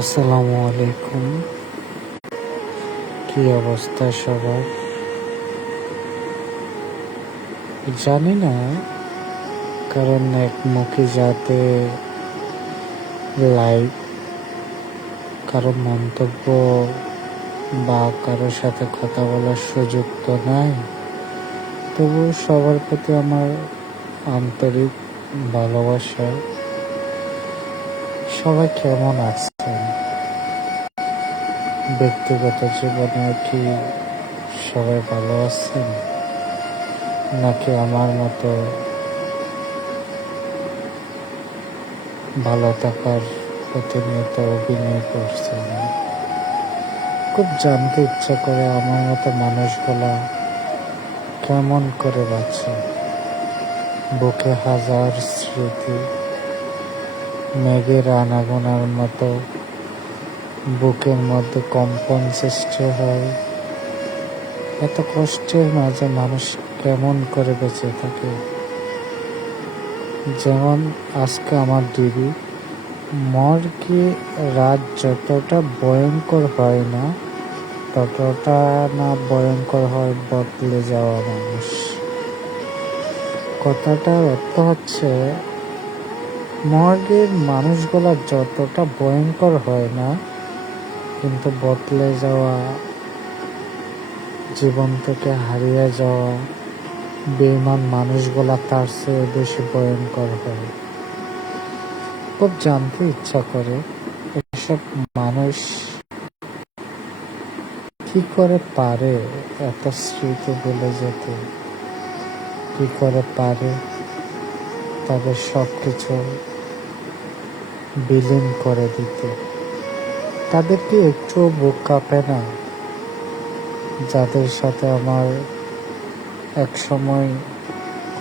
আসসালামু আলাইকুম। কি অবস্থা সবার? জানি না, কারণ একমুখী যাতে লাইক, কারো মন্তব্য বা কারোর সাথে কথা বলার সুযোগ তো নাই। তবু সবার প্রতি আমার আন্তরিক ভালোবাসা। সবাই কেমন আছেন? ব্যক্তিগত জীবনে কি সবাই ভালো আছেন, নাকি আমার মতো ভালো থাকার প্রতিনিয়ত অভিনয় করছেন? খুব জানতে ইচ্ছা করে আমার মতো মানুষগুলা কেমন করে বাঁচে। বুকে হাজার স্মৃতি, মেঘের আনাগোনার মতো বুকের মধ্যে কম্পন সৃষ্টি হয়। এত কষ্টের মাঝে মানুষ কেমন করে বেঁচে থাকে। যেমন আজকে আমার দিদি মর্গে রাত যতটা ভয়ঙ্কর হয় না, ততটা না ভয়ঙ্কর হয় বদলে যাওয়া মানুষ। কথাটার অর্থ হচ্ছে, মর্গের মানুষগুলা যতটা ভয়ঙ্কর হয় না, কিন্তু বদলে যাওয়া, জীবন থেকে হারিয়ে যাওয়া বেঈমান মানুষগুলা তার চেয়ে বেশি ভয়ঙ্কর হয়। খুব জানতে ইচ্ছা করে এসব মানুষ কি করে পারে এত স্মৃতি ভুলে যেতে, কি করে পারে তাদের সবকিছু বিলীন করে দিতে। তাদের কি একটুও বুক কাঁপে না? যাদের সাথে আমার এক সময়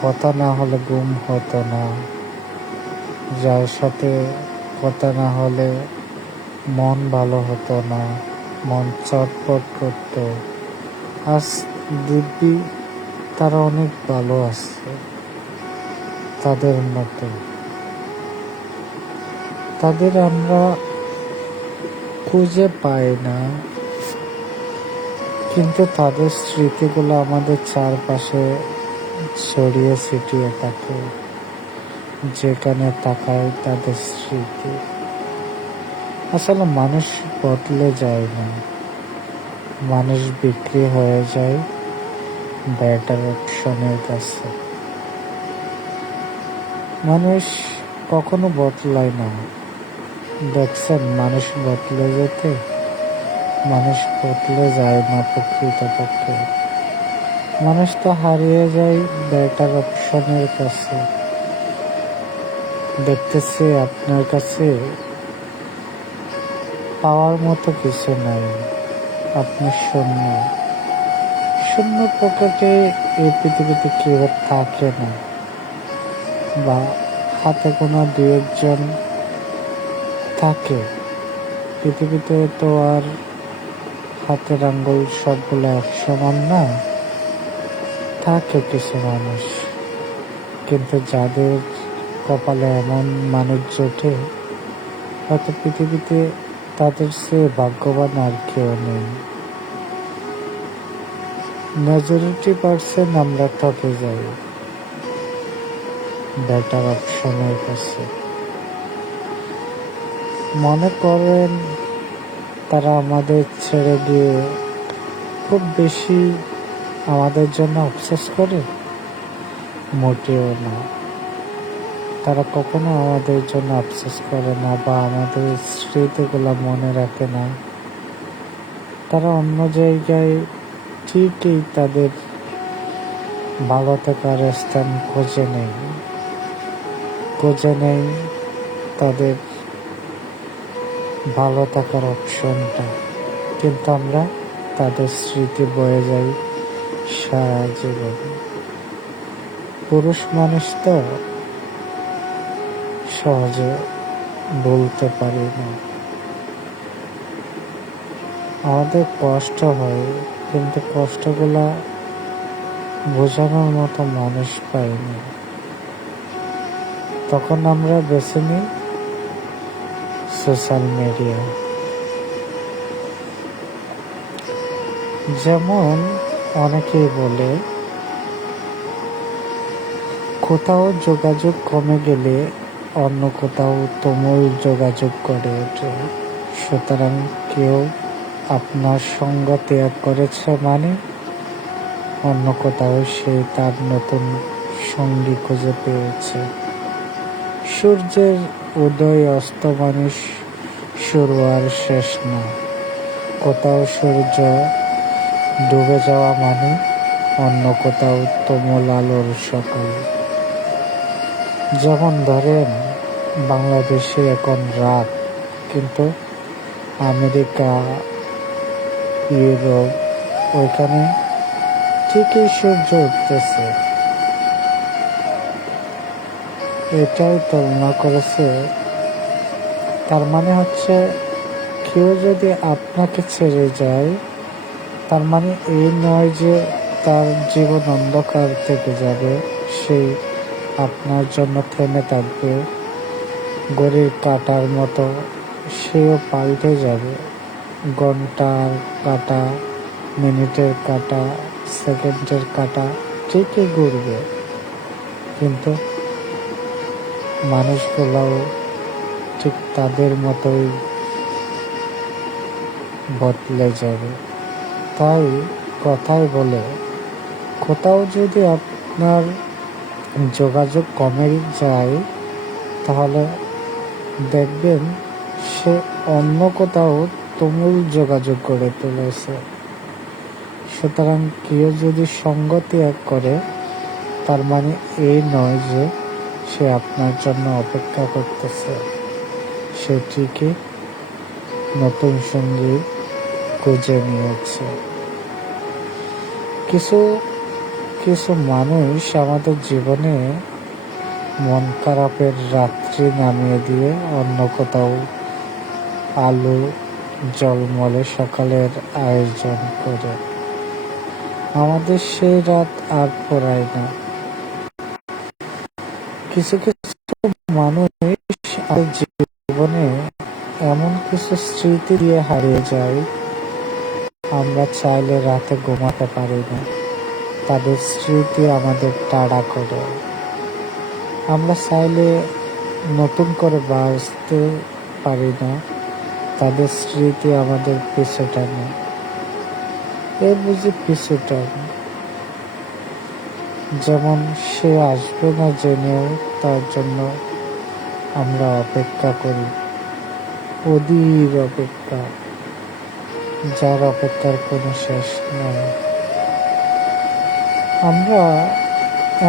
কথা না হলে ঘুম হতো না, যার সাথে কথা না হলে মন ভালো হতো না, মন চটপট করতো, আজ দিব্যি তারা অনেক ভালো আছে। তাদের মতো তাদের আমরা খুঁজে পাই না, কিন্তু তাদের স্মৃতিগুলো আমাদের চারপাশে ছড়িয়ে ছিটিয়ে থাকে। যেখানে তাকায় তাদের স্মৃতি। আসলে মানুষ বদলে যায় না, মানুষ বিক্রি হয়ে যায় বেটার অপশনের কাছে। মানুষ কখনো বদলায় না। দেখছেন মানুষ বদলে যেতে? মানুষ বদলে যায় না প্রকৃতপক্ষে। মানুষ তো হারিয়ে যায় বেটার অপশনের কাছে। দেখতেছি আপনার কাছে পাওয়ার মতো কিছু নাই, আপনি শূন্য। শূন্য প্রকারে এই পৃথিবীতে কেউ থাকে না, বা হাতে কোনো দু একজন থাকে। পৃথিবীতে তো আর হাতের আঙ্গুল সবগুলো এক সমান না। থাকে কিছু মানুষ, কিন্তু যাদের কপালে এমন মানুষ জোটে, হয়তো পৃথিবীতে তাদের চেয়ে ভাগ্যবান আর কেউ নেই। মেজরিটি% আমরা ঠকে যাই বেটার অপশনের কাছে। মনে করেন তারা আমাদের ছেড়ে গিয়ে খুব বেশি আমাদের জন্য অবসেস করে? মোটেও না। তারা কখনো আমাদের জন্য আফসোস করে না, বা আমাদের স্মৃতিগুলো মনে রাখে না। তারা অন্য জায়গায় ঠিকই তাদের ভালো থাকার স্থান খুঁজে নেই তাদের ভালো থাকার অপশনটা। কিন্তু আমরা তাদের স্মৃতি বয়ে যাই সারা জীবন। পুরুষ মানুষ তো সহজে বলতে পারি না। আমাদের কষ্ট হয়, কিন্তু কষ্টগুলা বোঝানোর মতো মানুষ পাই না। তখন আমরা বেছে নিই সোশ্যাল মিডিয়া। যেমন অনেকেই বলে কোথাও যোগাযোগ কমে গেলে অন্য কোথাও তুমুল যোগাযোগ গড়ে ওঠে। সুতরাং কেউ আপনার সঙ্গ ত্যাগ করেছে মানে অন্য কোথাও সে তার নতুন সঙ্গী খুঁজে পেয়েছে। সূর্যের উদয় অস্ত মানে শুরু আর শেষ না। কোথাও সূর্য ডুবে যাওয়া মানে অন্য কোথাও তুমুল আলোর সকাল। যেমন ধরেন বাংলাদেশে এখন রাত, কিন্তু আমেরিকা, ইউরোপ ওইখানে ঠিকই সূর্য উঠতেছে। এটাই তুলনা করেছে। তার মানে হচ্ছে কেউ যদি আপনাকে ছেড়ে যায় তার মানে এই নয় যে তার জীবন অন্ধকার থেকে যাবে। সেই আপনার জন্য থেমে থাকবে ঘড়ির কাঁটার মতো, সেও পাল্টে যাবে। ঘন্টার কাঁটা, মিনিটের কাঁটা, সেকেন্ডের কাঁটা ঠিকই ঘুরবে, কিন্তু মানুষগুলোও ঠিক তাদের মতোই বদলে যাবে। তাই কথায় বলে কোথাও যদি আপনার যোগাযোগ কমে যায় তাহলে দেখবেন সে অন্য কোথাও তুমুল যোগাযোগ গড়ে তুলেছে। সুতরাং কেউ যদি সঙ্গ ত্যাগ করে তার মানে এই নয় যে সে আপনার জন্য অপেক্ষা করতেছে। সে ঠিকই নতুন সঙ্গী খুঁজে নিয়েছে। কিছু কিছু মানুষ আমাদের জীবনে মন খারাপের রাত্রি নামিয়ে দিয়ে অন্য কোথাও আলো জলমলে সকালের আয়োজন করে। আমাদের সেই রাত আর পোড়ায় না। কিছু কিছু মানুষ আমাদের জীবনে এমন কিছু স্মৃতি দিয়ে হারিয়ে যায়, আমরা চাইলে রাতে ঘুমাতে পারি না। তাদের স্মৃতি আমাদের তাড়া করে। আমরা চাইলে নতুন করে বাঁচতে পারি না, তাদের স্মৃতি আমাদের পিছু টানে। এ বুঝি পিছু টানে। যেমন সে আসবে না জেনেও তার জন্য আমরা অপেক্ষা করি, অধীর অপেক্ষা, যার অপেক্ষার কোনো শেষ নাই। আমরা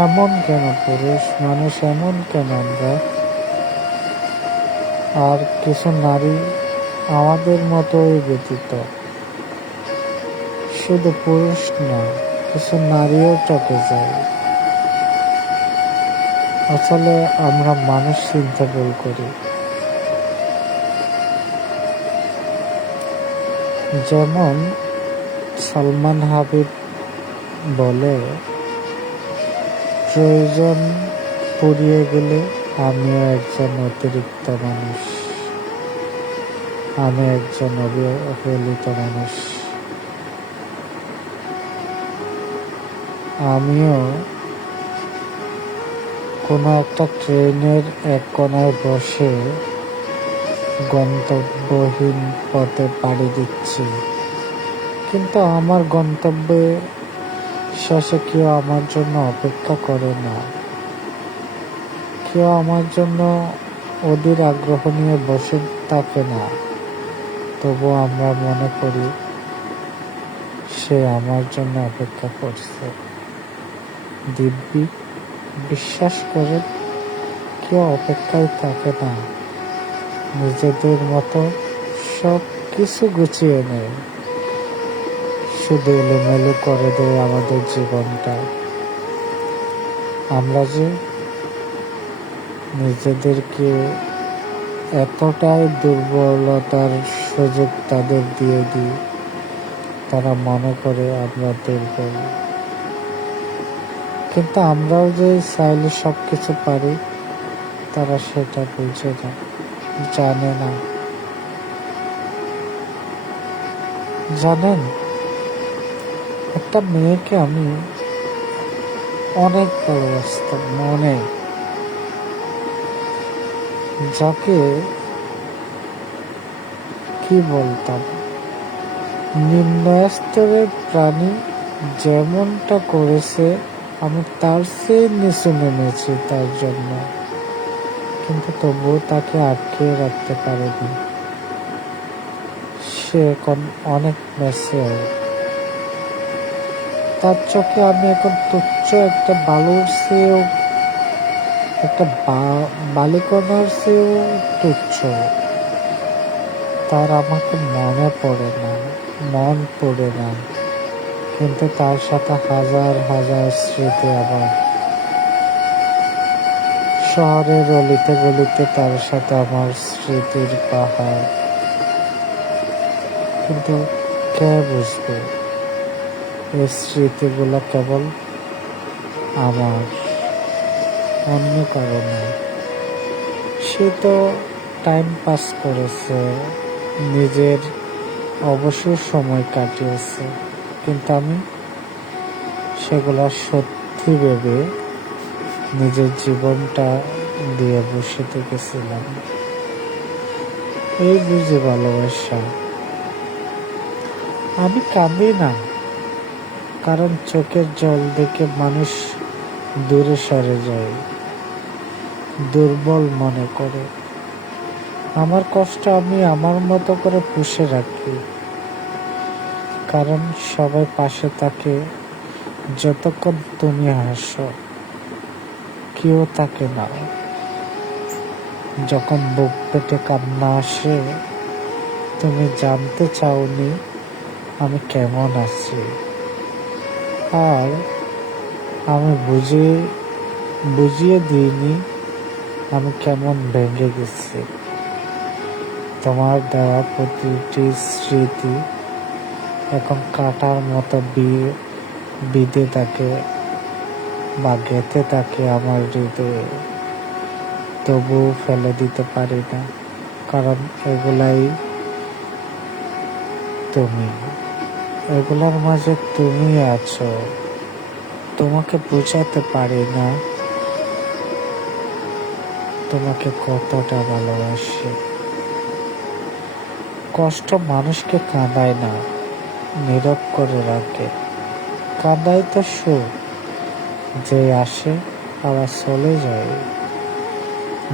এমন কেন, পুরুষ মানুষ এমন কেন আমরা? আর কিছু নারী আমাদের মতোই ব্যতীত। শুধু পুরুষ না, কিছু নারীও টকে যায়। আসলে আমরা মানুষ চিনতে ভুল করি। যেমন সালমান হাবিব বলে, প্রয়োজন পুড়িয়ে গেলে আমিও একজন অতিরিক্ত মানুষ, আমি একজন অবহেলিত মানুষ। আমিও কোনো একটা ট্রেনের এক কোনায় বসে গন্তব্যহীন পথে পাড়ি দিচ্ছি, কিন্তু আমার গন্তব্যে শেষে কেউ আমার জন্য অপেক্ষা করে না। কেউ আমার জন্য অধীর আগ্রহ নিয়ে বসে থাকে না। তবু আমরা মনে করি সে আমার জন্য অপেক্ষা করছে। দিব্যি বিশ্বাস করে কেউ অপেক্ষায় থাকে না। নিজেদের মতো সব কিছু গুছিয়ে নেয়, শুধু এলোমেলো করে দেয় আমাদের জীবনটা। আমরা যে নিজেদেরকে এতটাই দুর্বলতার সুযোগ তাদের দিয়ে দিই, তারা মনে করে আমরা দুর্বল। কিন্তু আমরাও যে চাইলে সব কিছু পারি, তারা সেটা বুঝে না, জানে না। জানেন, একটা মেয়েকে আমি অনেক ভালোবাসতাম, অনেক, যাকে কি বলতাম, নিম্ন স্তরের প্রাণী যেমনটা করেছে আমি তার চেয়ে নিচে নেমেছি তার জন্য, কিন্তু তবুও তাকে আটকে রাখতে পারেনি। সে এখন অনেক ম্যাচিওর। তার চোখে আমি এখন তুচ্ছ একটা বালুর চেয়েও, একটা বালিকণার চেয়েও তুচ্ছ। তার আমাকে মনে পড়ে না, মন পড়ে না, কিন্তু তার সাথে হাজার হাজার স্মৃতি আমার। শহরের অলিতে গলিতে তার সাথে আমার স্মৃতির পাহাড়, কিন্তু কে বুঝবে এই স্মৃতিগুলো কেবল আমার, অন্য কারণে। সে তো টাইম পাস করেছে, নিজের অবসর সময় কাটিয়েছে, কিন্তু আমি সেগুলো সত্যি ভেবে নিজের জীবনটা দিয়ে বসে থেকেছিলাম। এই বুঝে ভালোবাসা। আমি কাঁদি না, কারণ চোখের জল দেখে মানুষ দূরে সরে যায়, দুর্বল মনে করে। আমার কষ্ট আমি আমার মতো করে পুষে রাখি, কারণ সবাই পাশে থাকে যতক্ষণ তুমি হাসো, কেউ থাকে না যখন বুক পেটে কান্না আসে। তুমি জানতে চাওনি আমি কেমন আছি, আর আমি বুঝিয়ে দিইনি আমি কেমন ভেঙে গেছি। তোমার দেওয়া প্রতিটি স্মৃতি এখন কাটার মতো বিঁধে থাকে বা গেঁথে থাকে আমার হৃদয়ে, তবুও ফেলে দিতে পারি না, কারণ এগুলাই তুমি, এগুলোর মাঝে তুমি আছো। তোমাকে বোঝাতে পারি না তোমাকে কতটা ভালোবাসি। কষ্ট মানুষকে কাঁদায় না, নীরব করে রাখে। কাঁদায় তো সুখ, যে আসে আবার চলে যায়,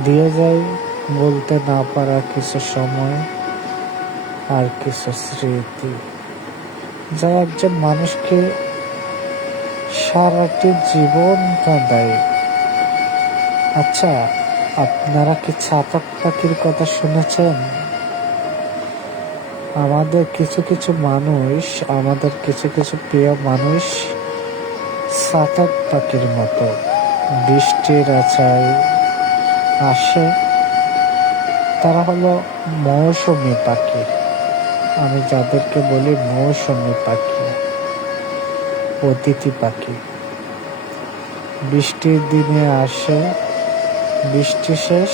দিয়ে যায় বলতে না পারা কিছু সময় আর কিছু স্মৃতি, যা একজন মানুষকে সারাটি জীবন কাঁদায়। আচ্ছা, আপনারা কি চাতক পাখির কথা শুনেছেন? আমাদের কিছু কিছু মানুষ, আমাদের কিছু কিছু প্রিয় মানুষ চাতক পাখির মতো বৃষ্টির আশায় আসে। তারা হলো মৌসুমী পাখি। আমি যাদেরকে বলি মৌসুমী পাখি, অতিথি পাখি। বৃষ্টির দিনে আসে, বৃষ্টি শেষ,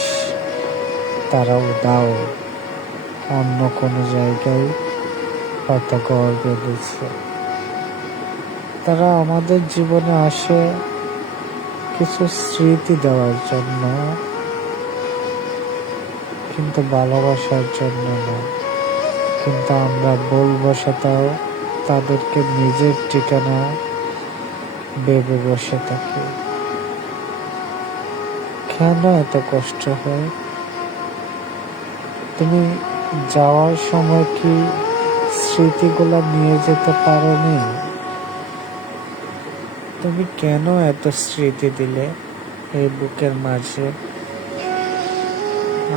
তারা উদাও, অন্য কোনো জায়গায় হয়তো ঘর বেঁধেছে। তারা আমাদের জীবনে আসে কিছু স্মৃতি দেওয়ার জন্য, কিন্তু ভালোবাসার জন্য না। কিন্তু আমরা ভুলবশতও তাদেরকে নিজের ঠিকানা ভেবে বসে থাকি। কেন এত কষ্ট হয়? তুমি যাওয়ার সময় কি স্মৃতিগুলো নিয়ে যেতে পারোনি? তুমি কেন এত স্মৃতি দিলে এই বুকের মাঝে?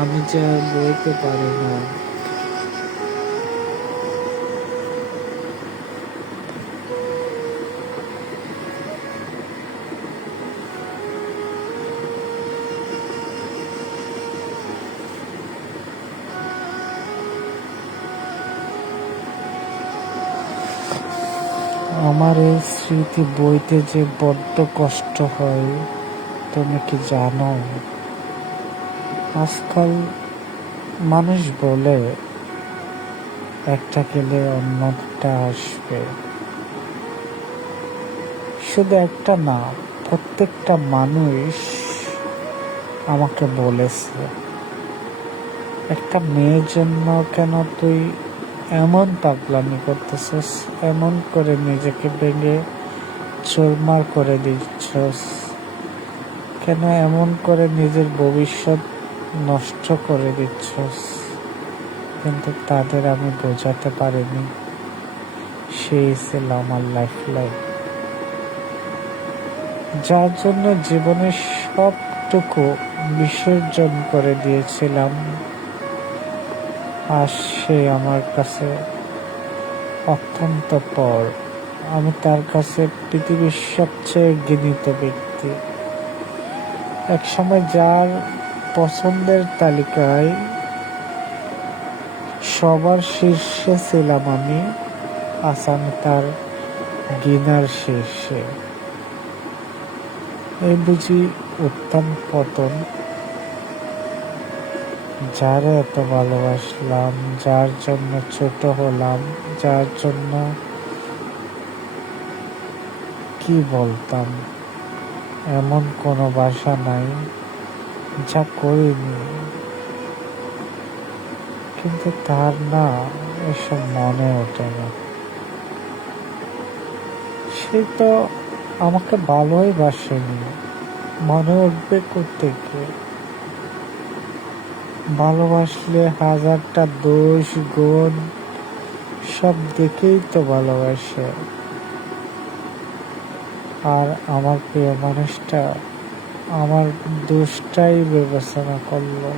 আমি যে আর বলতে পারি না। আমার এই স্মৃতি বইতে যে বড্ড কষ্ট হয়, তুমি কি জানো? আজকাল মানুষ বলে একটা গেলে অন্যটা আসবে। শুধু একটা না, প্রত্যেকটা মানুষ আমাকে বলেছে, একটা মেয়ের জন্য কেন তুই এমন পাগলামি করতেছিস, এমন করে নিজেকে ভেঙে চুরমার করে দিচ্ছস, কেন এমন করে নিজের ভবিষ্যৎ নষ্ট করে দিচ্ছস। কিন্তু তাদের আমি বোঝাতে পারিনি সেই ছিল আমার লাইফ, যার জন্য জীবনের সবটুকু বিসর্জন করে দিয়েছিলাম। আর সে আমার কাছে অত্যন্ত পর। আমি তার কাছে পৃথিবীর সবচেয়ে ঘৃণিত ব্যক্তি। একসময় যার পছন্দের তালিকায় সবার শীর্ষে ছিলাম আমি, আজ আমি তার ঘৃণার শীর্ষে। এই বুঝি উত্থান পতন। যারা এত ভালোবাসলাম, যার জন্য ছোট হলাম, যার জন্য কি বলতাম, এমন কোনো ভাষা নাই যা করিনি। কিন্তু তার না এসব মনে ওঠে না। সে তো আমাকে ভালোই বাসেনি, মনে উঠবে কোত্থেকে? ভালোবাসলে হাজারটা দোষ গুণ সব দেখেই তো ভালোবাসে। আর আমার প্রিয় মানুষটা আমার দোষটাই বিবেচনা করলো।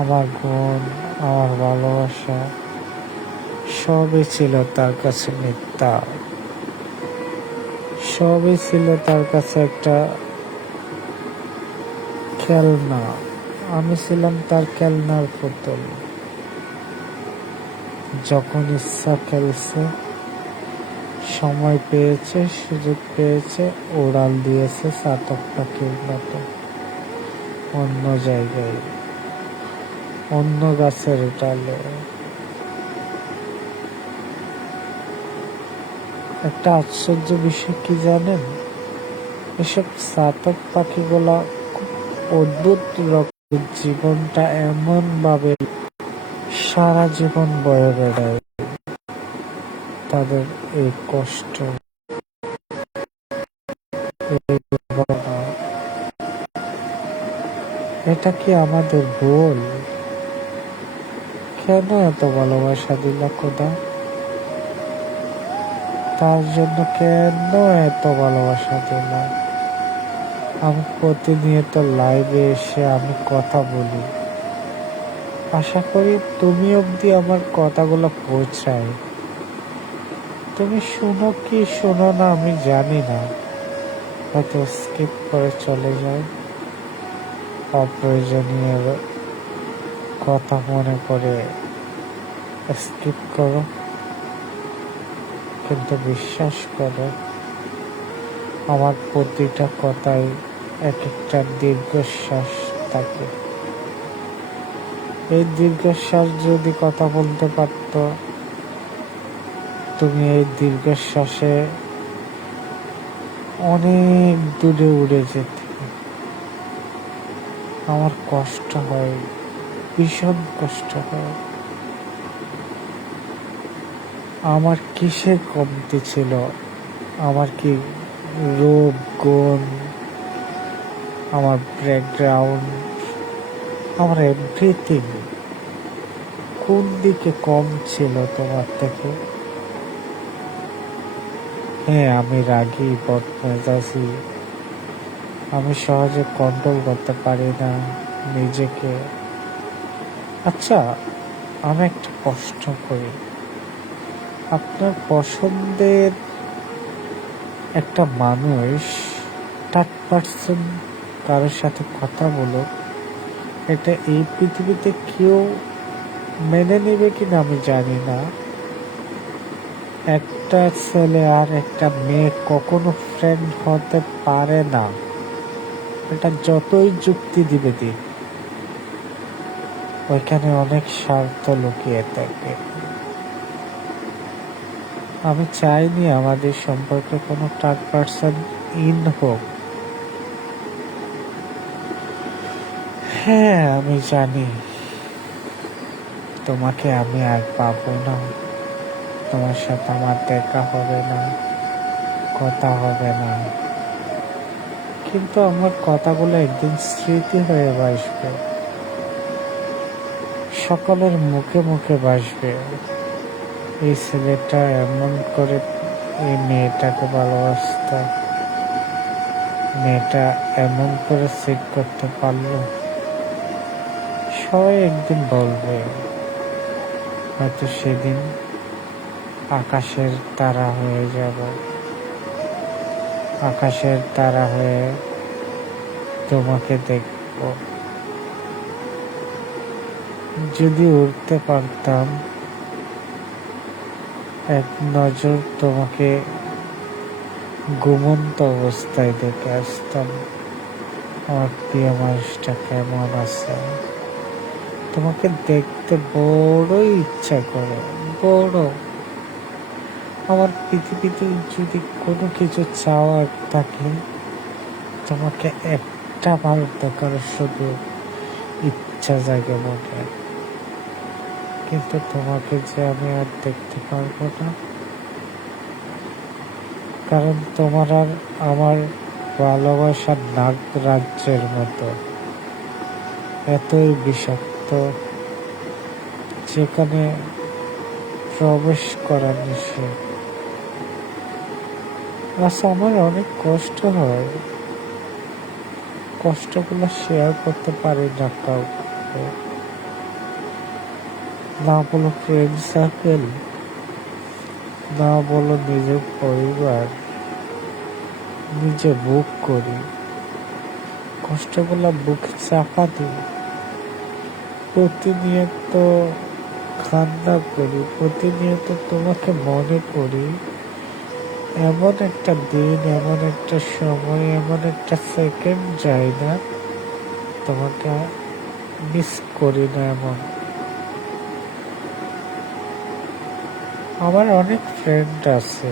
আমার গুণ, আমার ভালোবাসা সবই ছিল তার কাছে মিথ্যা। সবই ছিল তার কাছে একটা খেলনা। আমি ছিলাম তার খেলনার পুতুল। যখন ইচ্ছা খেলছে, সময় পেয়েছে, সুযোগ পেয়েছে, উড়াল দিয়েছে চাতক পাখির মতো অন্য জায়গায়, অন্য গাছের ডালে। একটা আশ্চর্য বিষয় কি জানেন? এসব চাতক পাখিগুলা খুব অদ্ভুত রকমের জীবনটা এমন ভাবে সারা জীবন বয়ে বেড়ায়। তাদের এই কষ্ট, এই বেদনা, এটা কি আমাদের ভুল? কেন এত ভালোবাসা দিল খোদা? তার জন্য কেন এত ভালোবাসা দিল? আমি প্রতিনিয়ত লাইভে এসে আমি কথা বলি, আশা করি তুমি অবধি আমার কথাগুলো পৌঁছায়। তুমি শুনো কি শোনো না আমি জানি না, হয়তো স্কিপ করে চলে যায়, অপ্রয়োজনীয় কথা মনে করে স্কিপ করো। কিন্তু বিশ্বাস করো, আমার প্রতিটা কথাই এক একটা দীর্ঘশ্বাস থাকে। এই দীর্ঘশ্বাস যদি কথা বলতে পারত, তুমি এই দীর্ঘশ্বাসে অনেক দূরে উড়ে যেতে। আমার কষ্ট হয়, ভীষণ কষ্ট হয়। আমার কিসের কমতি ছিল? আমার কি রূপ, গুণ, আমার ব্যাকগ্রাউন্ড, আমার এভরিথিং কোন দিকে কম ছিল তোমার থেকে? হ্যাঁ, আমি রাগী, বদমেজাজি, আমি সহজে কন্ট্রোল করতে পারি না নিজেকে। আচ্ছা, আমি একটা প্রশ্ন করি, আপনার পছন্দের একটা মানুষ 30% কারোর সাথে কথা বলো, এটা এই পৃথিবীতে কেউ মেনে নেবে কিনা আমি জানি না। একটা ছেলে আর একটা মেয়ে কখনো ফ্রেন্ড হতে পারে না, এটা যতই যুক্তি দিবে দিন, ওইখানে অনেক স্বার্থ লুকিয়ে থাকে। আমি চাইনি আমাদের সম্পর্কে কোনো থার্ড পার্সন ইন হোক। হ্যাঁ, আমি জানি তোমাকে আমি আর পাবো না, তোমার সাথে আমার দেখা হবে না, কথা হবে না, কিন্তু আমার কথাগুলো একদিন স্মৃতি হয়ে ভাসবে, সকলের মুখে মুখে ভাসবে। এই ছেলেটা এমন করে এই মেয়েটাকে ভালোবাসত, মেয়েটা এমন করে সেট করতে পারলো। সবাই একদিন বলবে, হয়তো সেদিন আকাশের তারা হয়ে যাব, আকাশের তারা হয়ে তোমাকে দেখব। যদি উড়তে পারতাম, এক নজর তোমাকে ঘুমন্ত অবস্থায় দেখে আসতাম, আমার প্রিয় মানুষটা কেমন আছে। তোমাকে দেখতে বড়ই ইচ্ছা করে, বড়। আমার পৃথিবীতে যদি কোনো কিছু চাওয়ার থাকে, তোমাকে একটা বার দেখার শুধু ইচ্ছা জাগে মনে। কিন্তু তোমাকে যে আমি আর দেখতে পারবো না, কারণ তোমার আর আমার ভালোবাসা নাগ রাজ্যের মতো, এতই বিষাক্ত, যেখানে প্রবেশ করা নিষেধ। আচ্ছা, আমার অনেক কষ্ট হয়, কষ্টগুলো শেয়ার করতে পারি না কাউকে, না বলো ফ্রেন্ড সার্কেল, না বলো নিজের পরিবার, নিজে বুক করি, কষ্টগুলো বুকে চাপা দিই, প্রতিনিয়ত কান্না করি, প্রতিনিয়ত তোমাকে মনে করি। এমন একটা দিন, এমন একটা সময়, এমন একটা সেকেন্ড যায় না তোমাকে মিস করি না। এমন আমার অনেক ফ্রেন্ড আছে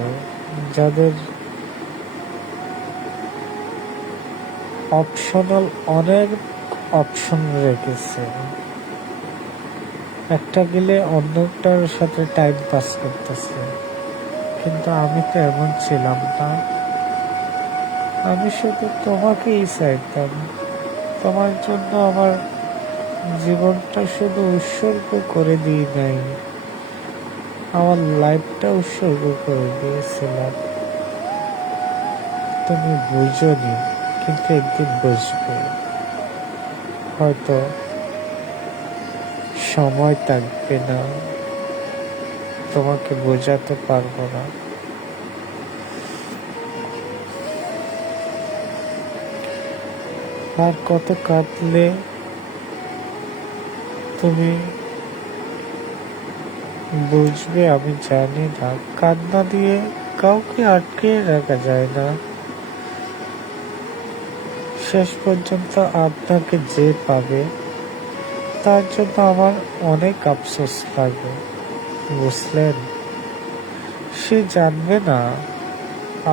যাদের অপশনাল অনেক অপশন রেখেছে, একটা গেলে অন্যটার সাথে টাইম পাস করতেছে। কিন্তু আমি তো এমন ছিলাম না, আমি শুধু তোমাকেই চাইতাম, তোমার জন্য আমার জীবনটা শুধু উৎসর্গ করে দিই নাই, আমার লাইফটা উৎসর্গ করে দিয়েছিলাম। তুমি বুঝোনি, কিন্তু একদিন বুঝবে, হয়তো সময় থাকবে না, তোমাকে বোঝাতে পারবো না। আর কত কাঁদলে তুমি বুঝবে আমি জানি না। কান্না দিয়ে কাউকে আটকে রাখা যায় না, শেষ পর্যন্ত আপনাকে যে পাবে তার জন্য আমার অনেক আফসোস লাগে, বুঝলেন? সে জানবে না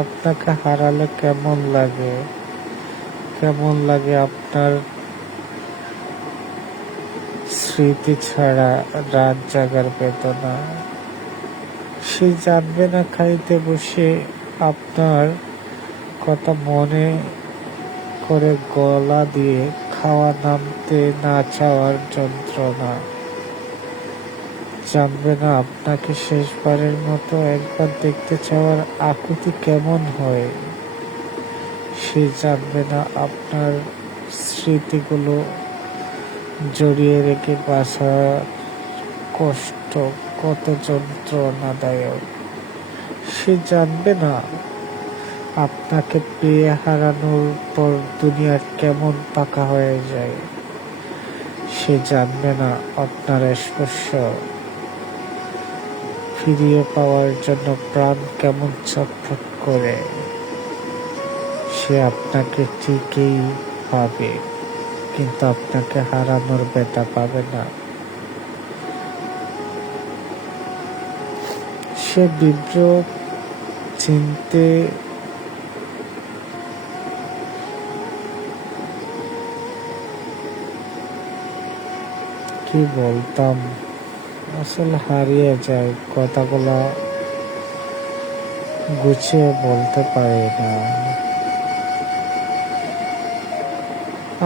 আপনাকে হারালে কেমন লাগে, কেমন লাগে আপনার স্মৃতি ছাড়া রাত জাগার বেদনা। সে জানবে না খাইতে বসে আপনার কথা মনে করে গলা দিয়ে খাওয়া নামতে না চাওয়ার যন্ত্রণা। জানবে না আপনাকে শেষবারের মতো একবার দেখতে চাওয়ার আকুতি কেমন হয়। সে জানবে না আপনার স্মৃতিগুলো জড়িয়ে রেখে বাঁচার কষ্ট কত যন্ত্রণাদায়ক। সে জানবে না আপনাকে পেয়ে হারানোর পর দুনিয়ার কেমন পাকা হয়ে যায়। সে জানবে না আপনার স্পর্শ ফিরিয়ে পাওয়ার জন্য প্রাণ কেমন ছটফট করে। সে আপনাকে ঠিকই পাবে, কিন্তু আপনাকে হারানোর ব্যথা পাবে না। সে বিভ্র চিনতে কি বলতাম, আসলে হারিয়ে যায়, কথাগুলা গুছিয়ে বলতে পারি না।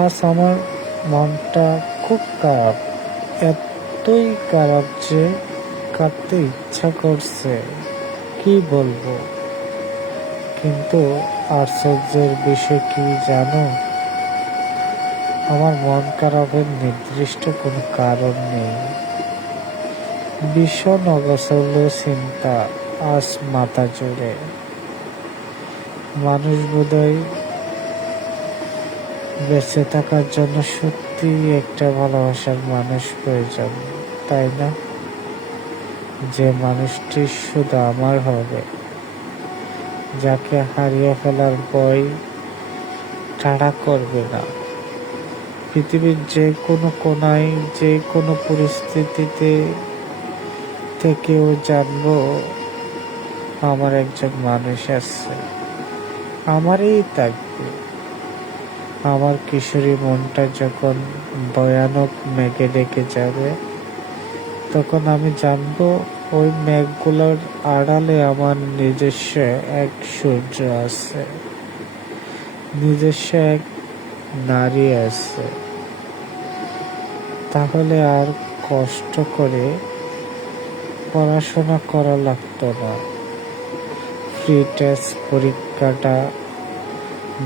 আজ আমার মনটা খুব খারাপ, এতই খারাপ যে কাঁদতে ইচ্ছা করছে, কি বলবো। কিন্তু আশ্চর্যের বিষয় কি জানো, আমার মন খারাপের নির্দিষ্ট কোনো কারণ নেই। ভীষণ অগোছালো চিন্তা আজ মাথা জুড়ে। মানুষ বোধহয় বেঁচে থাকার জন্য সত্যি একটা ভালোবাসার মানুষ প্রয়োজন, তাই না? যে মানুষটি শুধু আমার হবে, যাকে হারিয়ে ফেলার ভয় তাড়া করবে না। পৃথিবীর যে কোনো কোনায়, যে কোনো পরিস্থিতিতে থেকেও জানবো আমার একজন মানুষ আছে, আমারই থাকবে। আমার কিশোরী মনটা যখন ভয়ানক মেঘে ডেকে যাবে, তখন আমি জানবো ওই মেঘগুলোর আড়ালে আমার নিজস্ব এক সূর্য আছে, নিজস্ব এক নারী আছে। তাহলে আর কষ্ট করে পড়াশোনা করা লাগতো না। ফ্রি টেস্ট পরীক্ষাটা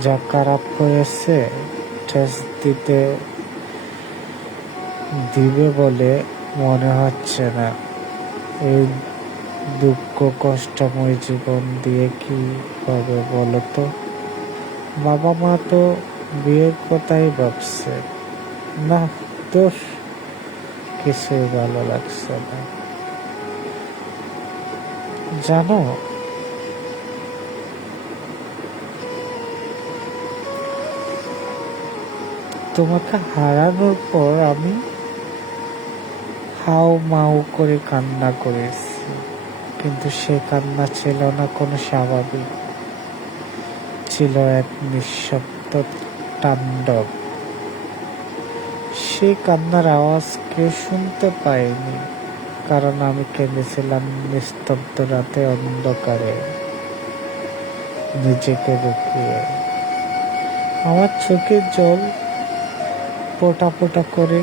যা খারাপ হয়েছে, টেস্ট দিবে বলে মনে হচ্ছে না। এই দুঃখ কষ্টময় জীবন দিয়ে কি হবে বলো তো? বাবা মা তো বিয়ের কথাই ভাবছে না, তোর কিছুই ভালো লাগছে না। জানো, তোমাকে হারানোর পর আমি হাউ মাউ করে কান্না করেছি, কিন্তু সে কান্না ছিল না কোনো স্বাভাবিক, ছিল এক নিঃশব্দ তাণ্ডব। সেই কান্নার আওয়াজ কেউ শুনতে পায়নি, কারণ আমি কেঁদেছিলাম নিস্তব্ধ রাতে অন্ধকারে, নিজেকে লুকিয়ে। আমার চোখের জল ফোঁটা ফোঁটা করে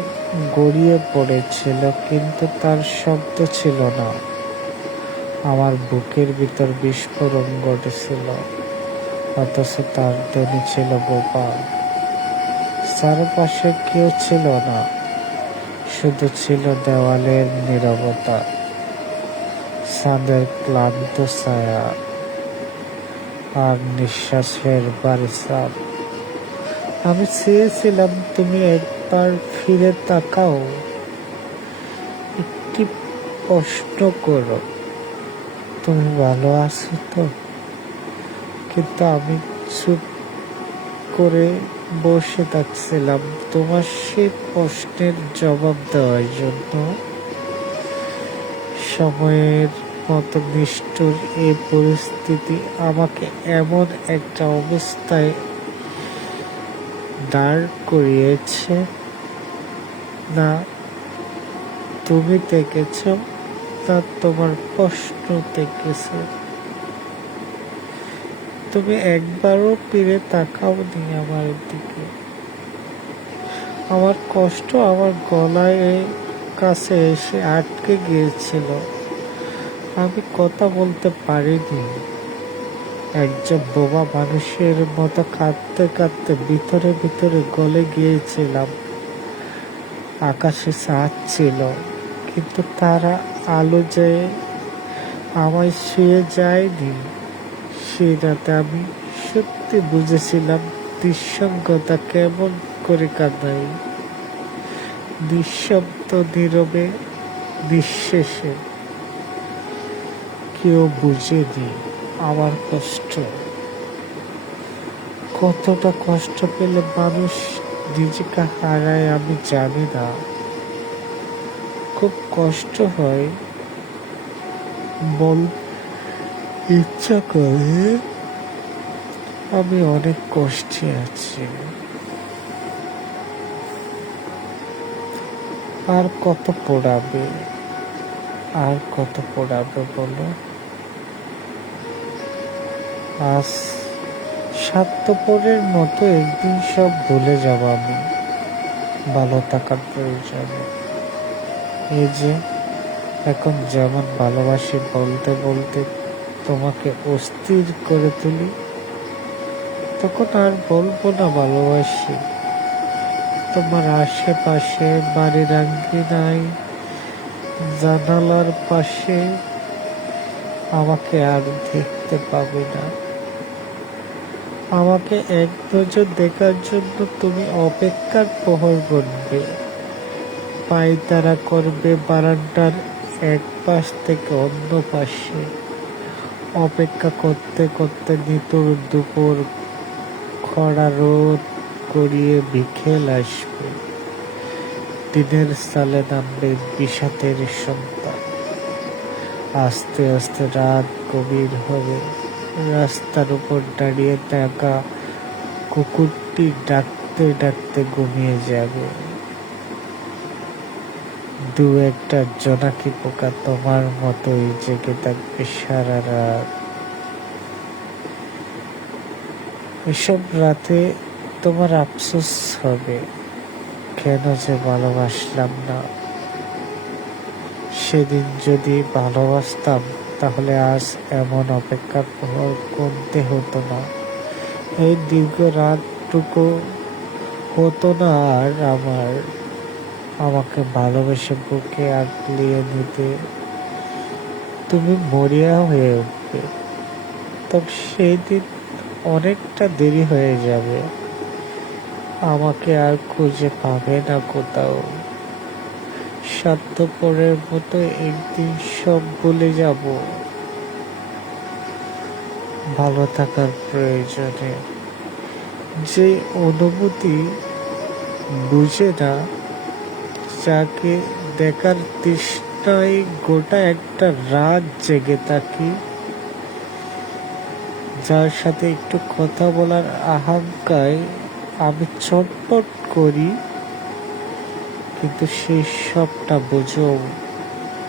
গড়িয়ে পড়েছিল, কিন্তু তার শব্দ ছিল না। আমার বুকের ভিতর বিস্ফোরণ ঘটেছিল, অথচ তার ধ্বনি ছিল বোবা। চারপাশে কেউ ছিল না, শুধু ছিল দেওয়ালের নীরবতা, চাঁদের ক্লান্ত ছায়া আর নিঃশ্বাসের বারিসাত। আমি চেয়েছিলাম তুমি একবার ফিরে তাকাও, একটি প্রশ্ন করো, তুমি ভালো আছো তো? কিন্তু আমি চুপ করে বসে থাকছিলাম তোমার সেই প্রশ্নের জবাব দেওয়ার জন্য। সময়ের মতো নিষ্ঠুর এই পরিস্থিতি আমাকে এমন একটা অবস্থায় দাঁড় করিয়েছে, না তুমি দেখেছ, না তোমার প্রশ্ন দেখেছে। তুমি একবারও ফিরে তাকাওনি আমার দিকে। আমার কষ্ট আমার গলায় কাছে এসে আটকে গিয়েছিল, আমি কথা বলতে পারিনি। একজন বোবা মানুষের মতো কাঁদতে কাঁদতে ভিতরে ভিতরে গলে গিয়েছিলাম। আকাশে চাঁদ ছিল, কিন্তু তারা আলো যে আমায় শুয়ে যায়নি। সেই রাতে আমি সত্যি বুঝেছিলাম নিঃসঙ্গতা কেমন করে কাঁদাই, নিঃশব্দ নীরবে নিঃশেষে। কেউ বুঝেনি আমার কষ্ট। কতটা কষ্ট পেলে মানুষ নিজেকে হারায় আমি জানি না। খুব কষ্ট হয় ইচ্ছা করে আমি অনেক কষ্টে আছি। আর কত পোড়াবে, আর কত পোড়াবে বলো? আজ স্বার্থপরের মতো একদিন সব ভুলে যাব আমি, ভালো থাকার প্রয়োজনে। এই যে এখন যেমন ভালোবাসি বলতে বলতে তোমাকে অস্থির করে তুলি, তখন আর বলবো না ভালোবাসি। তোমার আশেপাশে, বাড়ির আঙ্গিনায়, জানালার পাশে আমাকে আর দেখতে পাবে না। আমাকে এক নজর দেখার জন্য তুমি অপেক্ষার প্রহর গুনবে, পায়তারা করবে বারান্দার এক পাশ থেকে অন্য পাশে। অপেক্ষা করতে করতে নিতুর দুপুর, খরা রোদ গড়িয়ে বিকেল আসবে। দিনের সালে নামবে বিষাদের সন্ধ্যা। আস্তে আস্তে রাত গভীর হবে। রাস্তার উপর দাঁড়িয়ে থাকা কুকুরটি ডাকতে ডাকতে ঘুমিয়ে যাবে। দু একটা জোনাকি পোকা তোমার মতোই জেগে থাকবে সারা রাত। এসব রাতে তোমার আফসোস হবে, কেন যে ভালোবাসলাম না। সেদিন যদি ভালোবাসতাম তাহলে আজ এমন অপেক্ষার প্রহর গুনতে হতো না। এই দীর্ঘ রাতটুকু হতো না আর আমাকে ভালোবেসে বুকে আগলিয়ে নিতে। তুমি মরিয়া হয়ে উঠবে। তবে সেই দিন অনেকটা দেরি হয়ে যাবে। আমাকে আর খুঁজে পাবে না কোথাও। স্বার্থপরের মতো একদিন সব ভুলে যাব, ভালো থাকার প্রয়োজনে। যে অনুভূতি বুঝে না, যাকে দেখার তৃষ্ণায় গোটা একটা রাত জেগে থাকি, যার সাথে একটু কথা বলার আকাঙ্ক্ষায় আমি ছটফট করি, কিন্তু সেই সবটা বুঝেও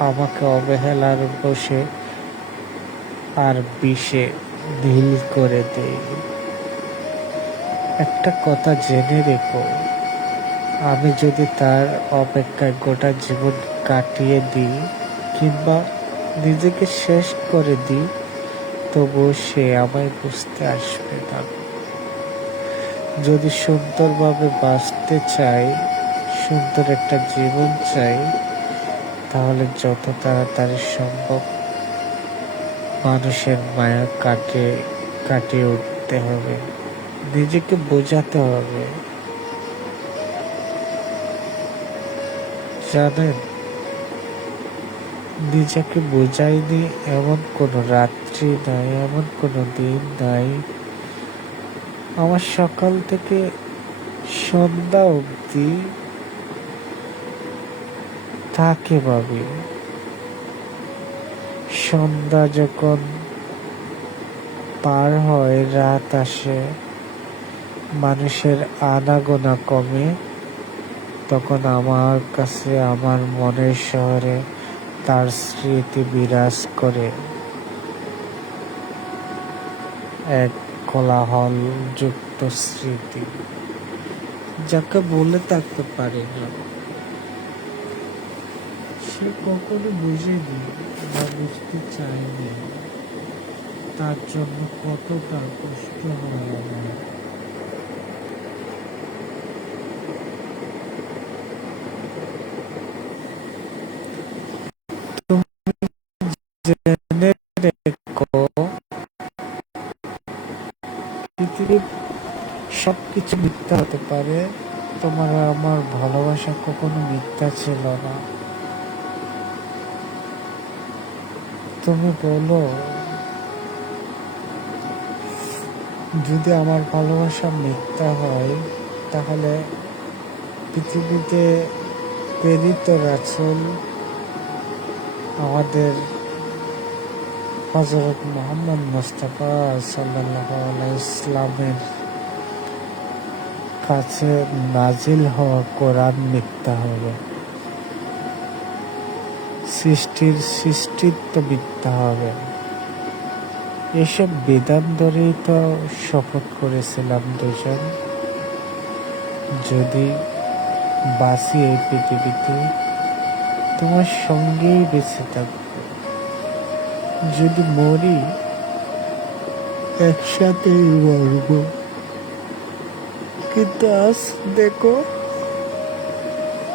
আমাকে অবহেলার বসে আর বিষে ঢিল করে দেয়। একটা কথা জেনে রেখো, আমি যদি তার অপেক্ষায় গোটা জীবন কাটিয়ে দিই কিংবা নিজেকে শেষ করে দিই, তবুও সে আমায় বুঝতে আসবে না। যদি সুন্দরভাবে বাঁচতে চাই, সুন্দর একটা জীবন চাই, তাহলে যত তাড়াতাড়ি সম্ভব মানুষের মায়া কাটিয়ে উঠতে হবে, নিজেকে বোঝাতে হবে। জানেন, নিজেকে বোঝাইনি এমন কোনো রাত্রি নাই, এমন কোনো দিন নাই। আমার সকাল থেকে সন্ধ্যা অবধি থাকে ভাবি। সন্ধ্যা যখন পার হয়, রাত আসে, মানুষের আনাগোনা কমে, তখন আমার কাছে আমার মনের শহরে তার স্মৃতি বিরাজ করে। এক কোলাহল যুক্ত স্মৃতি, যাকে বলে থাকতে পারি না। সে কখনো বুঝেনি বা বুঝতে চায়নি তার জন্য কতটা কষ্ট হয় আমার। জেনে রেখো, পৃথিবীর সবকিছু মিথ্যা হতে পারে, তোমার আমার ভালোবাসা কখনো মিথ্যা ছিল না। তুমি বলো, যদি আমার ভালোবাসা মিথ্যা হয়, তাহলে পৃথিবীতে প্রেরিত রাসূল আমাদের হযরত মুহাম্মদ মুস্তাফা সাল্লাল্লাহু আলাইহি ইসলামের কাছে নাজিল হওয়া কোরআন মিথ্যা হবে, সৃষ্টিত্ব মিথ্যা হবে। এসব বিধান ধরেই তো শপথ করেছিলাম দুজন, যদি বাঁচি এই পৃথিবীতে তোমার সঙ্গেই বেঁচে থাকবো, যদি মরি একসাথেই মরবো। কিন্তু আজ দেখো,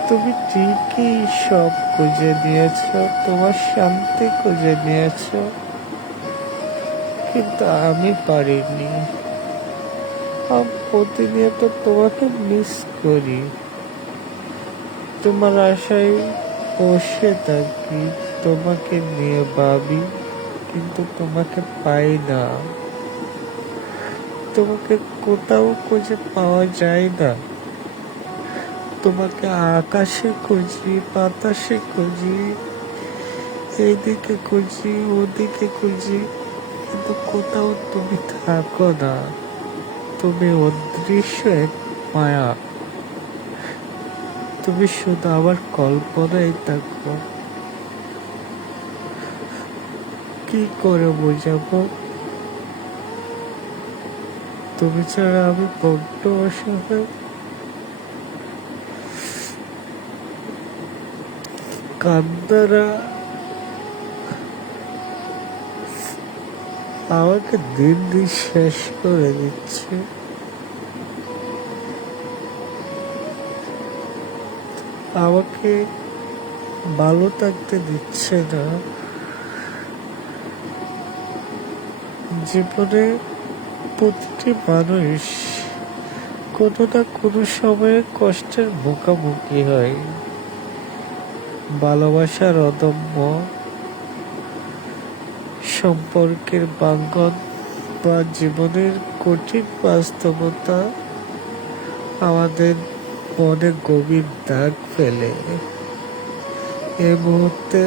তুমি ঠিকই সব খুঁজে নিয়েছ, তোমার শান্তি খুঁজে নিয়েছ, কিন্তু আমি পারিনি। আমি প্রতিনিয়ত তোমাকে মিস করি, তোমার আশায় বসে থাকি, তোমাকে নিয়ে ভাবি, কিন্তু তোমাকে পাই না। তোমাকে কোথাও খুঁজে পাওয়া যায় না। তোমাকে আকাশে খুঁজি, বাতাসে খুঁজি, এইদিকে খুঁজি, ওদিকে খুঁজি, কিন্তু কোথাও তুমি থাকো না। তুমি অদৃশ্য এক মায়া, তুমি শুধু আমার কল্পনায় থাকো। কি করে বোঝাবো, তুমি ছাড়া আমি বড্ড অসহায়। কান্নারা আমাকে দিন দিন শেষ করে দিচ্ছে। আমাকে ভালো থাকতে দিচ্ছে না। জীবনে প্রতিটি মানুষ কোনো না কোনো সময়ে কষ্টের মুখোমুখি হয়। ভালোবাসার অদম্য, সম্পর্কের ভাঙন বা জীবনের কঠিন বাস্তবতা আমাদের মনে গভীর দাগ ফেলে। এই মুহূর্তে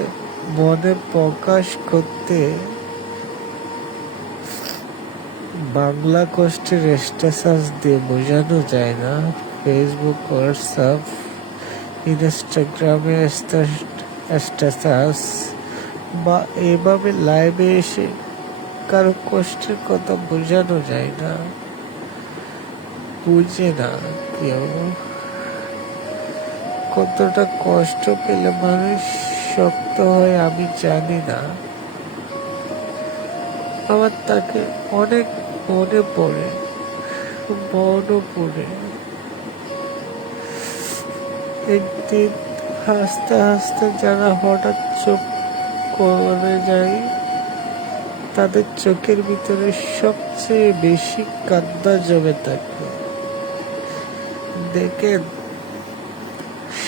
মনে প্রকাশ করতে বাংলা কষ্টের স্ট্যাটাস দিয়ে বোঝানো যায় না। ফেসবুক, হোয়াটসঅ্যাপ, ইনস্টাগ্রামে স্ট্যাটাস বা এভাবে লাইভে এসে কারো কষ্টের কথা বোঝানো যায় না, বুঝে না কেউ। কতটা কষ্ট পেলে মানুষ শক্ত হয় আমি জানি না। আমার তাকে অনেক মনে পড়ে, একদিন হাসতে হাসতে যারা হঠাৎ চোখ করে যায়, তাদের চোখের ভিতরে সবচেয়ে বেশি কান্না জমে থাকে। দেখেন,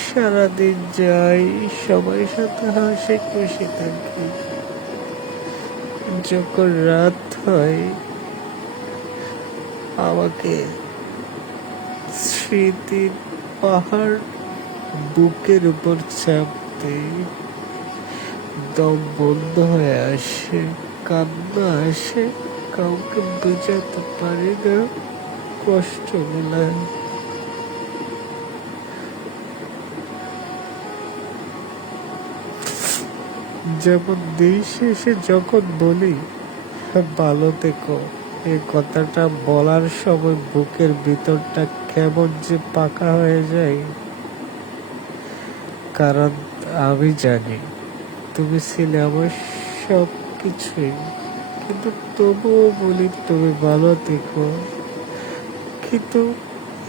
সারাদিন যাই, সবার সাথে হাসি খুশি থাকি, যখন রাত হয় আমাকে স্মৃতির পাহাড় বুকের উপর চাপ দেয়, দম বন্ধ হয়ে আসে, কান্না আসে, কাউকে বোঝাতে পারি না কষ্ট গুলা। যেমন দিন শেষে যখন বলি ভালো থেকো, এই কথাটা বলার সময় বুকের ভিতরটা কেমন যে পাকা হয়ে যায়। কারণ আমি জানি তুমি ছিলে আমার সব কিছুই, কিন্তু তবুও বলি তুমি ভালো থেকো। কিন্তু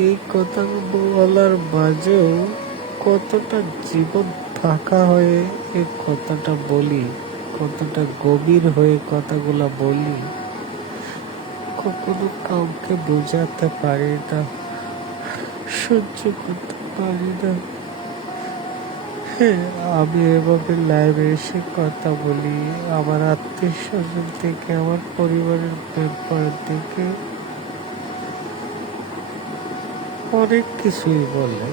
এই কথা বলার মাঝেও কতটা জীবন ফাঁকা হয়ে এই কথাটা বলি, কতটা গভীর হয়ে কথাগুলা বলি, কখনো কাউকে বোঝাতে পারি না, সহ্য করতে পারি না। হ্যাঁ, আমি এভাবে লাইভে এসে কথা বলি, আমার আত্মীয় স্বজন থেকে, আমার পরিবারের মেম্বার থেকে অনেক কিছুই বলে,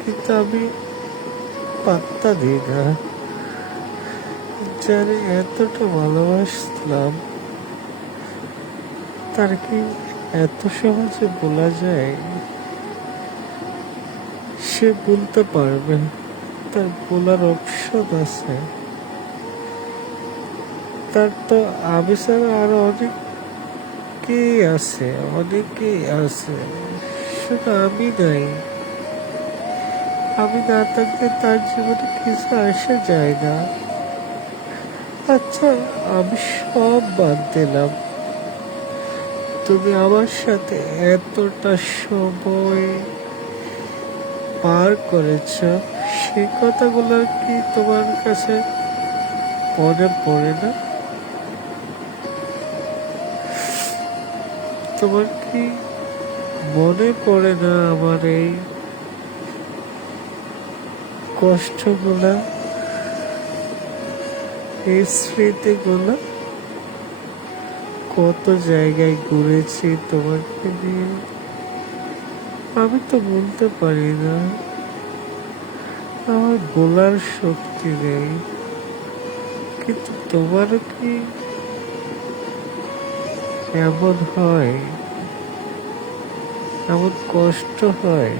কিন্তু আমি পাত্তা দিই না। যারে এতটা ভালোবাসলাম তার কি এত সহজে বলা যায়? সে বলতে পারবে, তার বলার অপশন আছে। তার তো আমি ছাড়া আরো অনেকেই আছে, অনেকেই আছে, শুধু আমি নাই। আমি না থাকলে তার জীবনে কিছু আসা যায় না। আচ্ছা, আমি সব বাদ দিলাম, তুমি আমার সাথে এতটা সময় পার করেছ, সেই কথাগুলো কি তোমার কাছে মনে পড়ে না? তোমার কি মনে পড়ে না আমার এই কষ্টগুলা, এই স্মৃতিগুলা? কত জায়গায় ঘুরেছি তোমাকে নিয়ে, আমি তো বলতে পারি না, আমার বলার শক্তি নেই। কিন্তু তোমারও কি এমন হয়, এমন কষ্ট হয়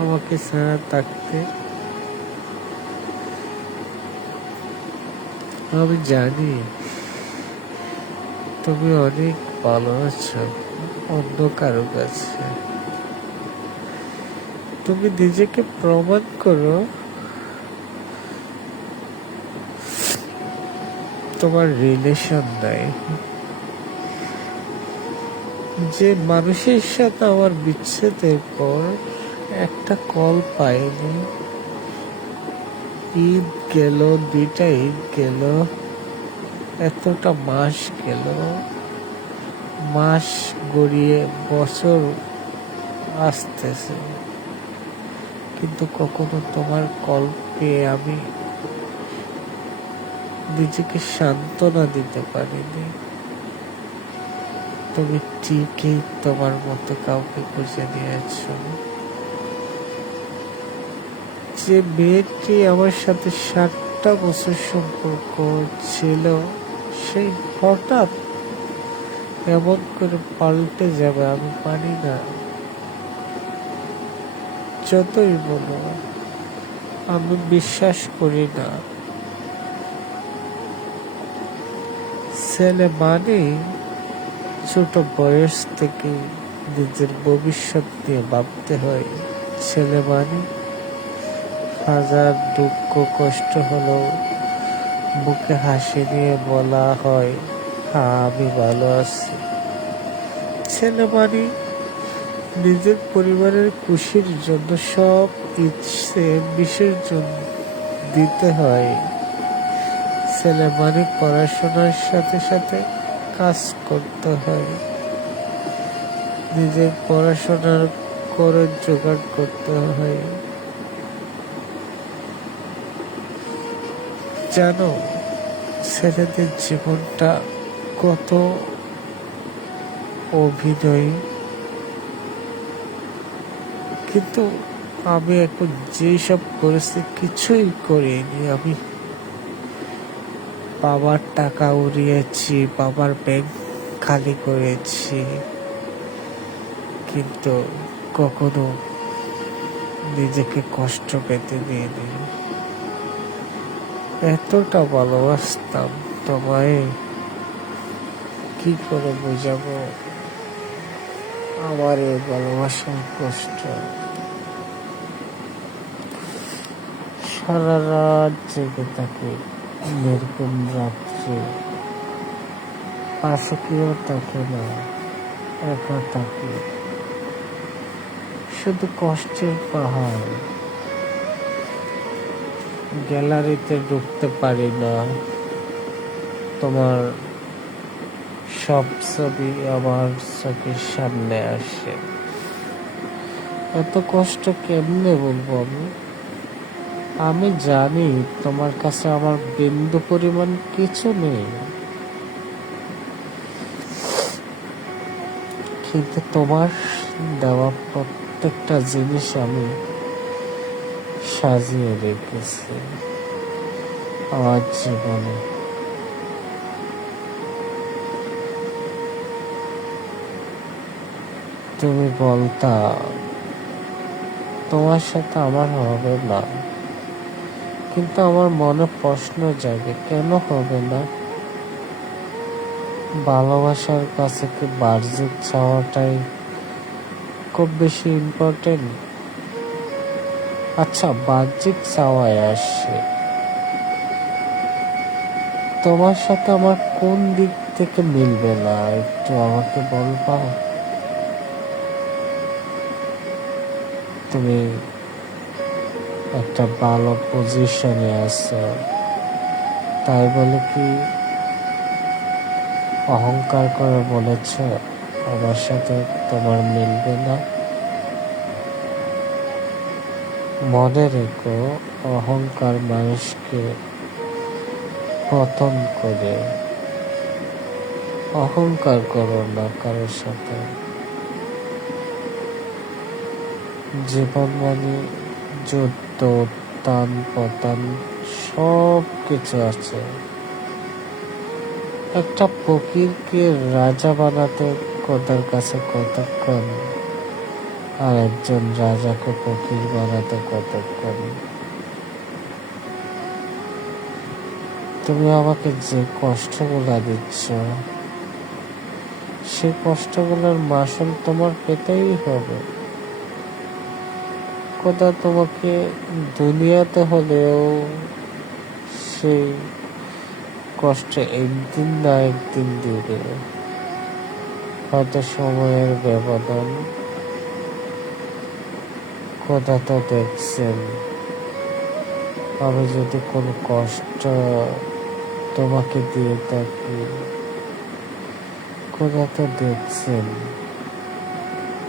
আমাকে ছাড়া থাকতে? আমি জানি তুমি অনেক ভালো আছো অন্য কারো কাছে। তুমি নিজেকে প্রমাণ করো তোমার রিলেশন নাই। যে মানুষের সাথে আমার বিচ্ছেদের পর একটা কল পাইনি, ঈদ গেল, 2টা ঈদ গেল, এতটা মাস গেল, মাস গড়িয়ে বছর আসতেছে, কিন্তু কখনো তোমার কল পেয়ে আমি নিজেকে সান্ত্বনা দিতে পারিনি। তুমি ঠিকই তোমার মতো কাউকে খুঁজে নিয়েছ। যে মেয়েটি আমার সাথে 7টা বছর সম্পর্ক ছিল, সেই হঠাৎ এমন করে পাল্টে যাবে আমি পারি না। যতই বলো, আমি বিশ্বাস করি না। ছেলে মানেই ছোট বয়স থেকে নিজের ভবিষ্যৎ নিয়ে ভাবতে হয়। ছেলে মানে হাজার দুঃখ কষ্ট হলেও বুকে হাসি নিয়ে বলা হয়, হ্যাঁ আমি ভালো আছি। ছেলে মানে নিজের পরিবারের খুশির জন্য সব ইচ্ছে বিসর্জন দিতে হয়। ছেলে মানে পড়াশোনার সাথে সাথে কাজ করতে হয়, নিজের পড়াশোনার খরচ জোগাড় করতে হয়। জানো, ছেলেদের জীবনটা কত অভিনয়। কিন্তু আমি এখন যেসব করেছি কিছুই করিনি। আমি বাবার টাকা উড়িয়েছি, বাবার ব্যাংক খালি করেছি, কিন্তু কখনো নিজেকে কষ্ট পেতে দিইনি। এতটা ভালোবাসতাম তোমায়, কি করে বোঝাবো আমার এই ভালোবাসার কষ্ট। সারা রাত জেগে থাকি, এরকম রাত্রে পাশে কেউ থাকে না, একা থাকি, শুধু কষ্টের পাহাড়। গ্যালারিতে ঢুকতে পারি না, তোমার সব ছবি আমার চোখের সামনে আসে। এত কষ্ট কেমনে বলবো আমি? আমি জানি তোমার কাছে আমার বিন্দু পরিমাণ কিছু নেই, কিন্তু তোমার দেওয়া প্রত্যেকটা জিনিস আমি সাজিয়ে রেখেছি আমার জীবনে। তুমি বলতা তোমার সাথে আমার হবে না, কিন্তু আমার মনে প্রশ্ন জাগে কেন হবে না? ভালোবাসার কাছে কি বাহ্যিক চাওয়াটাই খুব বেশি ইম্পর্টেন্ট? আচ্ছা, বাহ্যিক চাওয়ায় আসছে, তোমার সাথে আমার কোন দিক থেকে মিলবে না একটু আমাকে বলবা? তুমি একটা ভালো পজিশনে আছো, তাই বলে কি অহংকার করে বলেছ আমার সাথে তোমার মিলবে না? মনে রেখো, অহংকার মানুষকে পতন করে। অহংকার করো না কারোর সাথে। জীবন মানে যুদ্ধ, উত্থান পতন সব কিছু আছে। একটা ফকিরকে রাজা বানাতে খোদার কাছে কতক্ষণ, আর একজন রাজাকে ফকির বানাতে কতক্ষণ। তুমি আমাকে যে কষ্টগুলা দিচ্ছ, সেই কষ্টগুলোর মাসুল তোমার পেতেই হবে। খোদা তোমাকে দুনিয়াতে হলেও সেই কষ্ট একদিন না একদিন দিবে। হয়তো সময়ের ব্যবধান। খোদা তো দেখছেন, আমি যদি কোনো কষ্ট তোমাকে দিয়ে থাকি, খোদা তো দেখছেন।